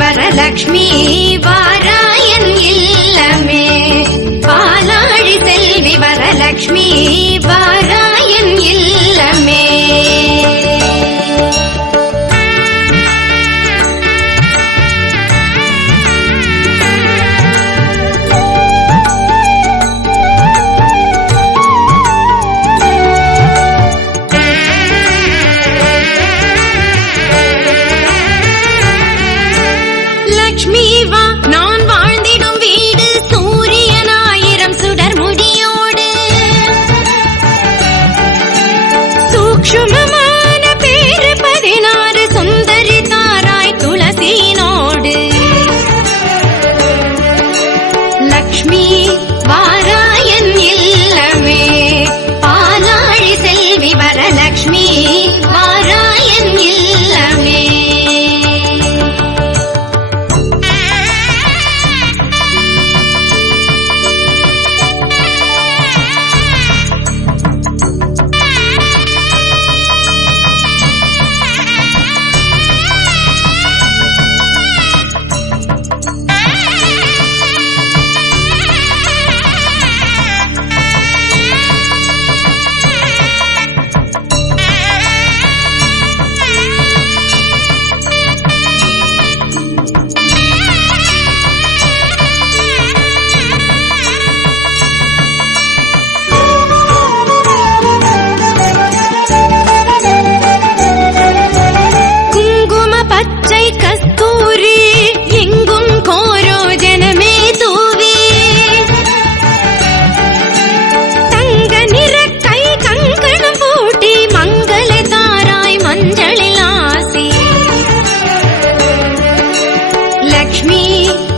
வரலக்ஷ்மி வர me Van. Lakshmi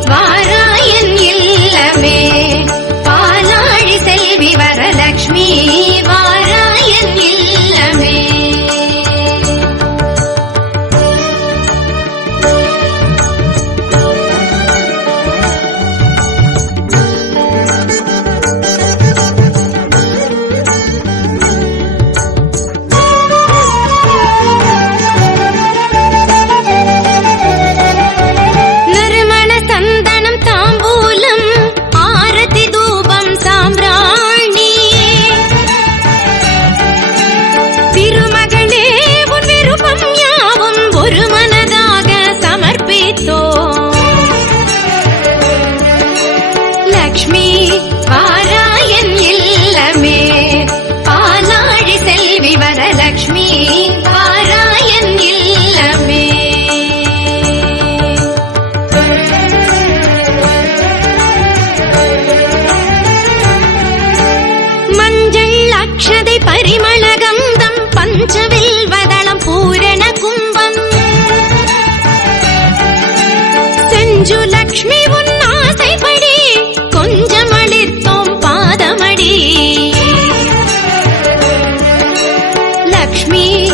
Lakshmi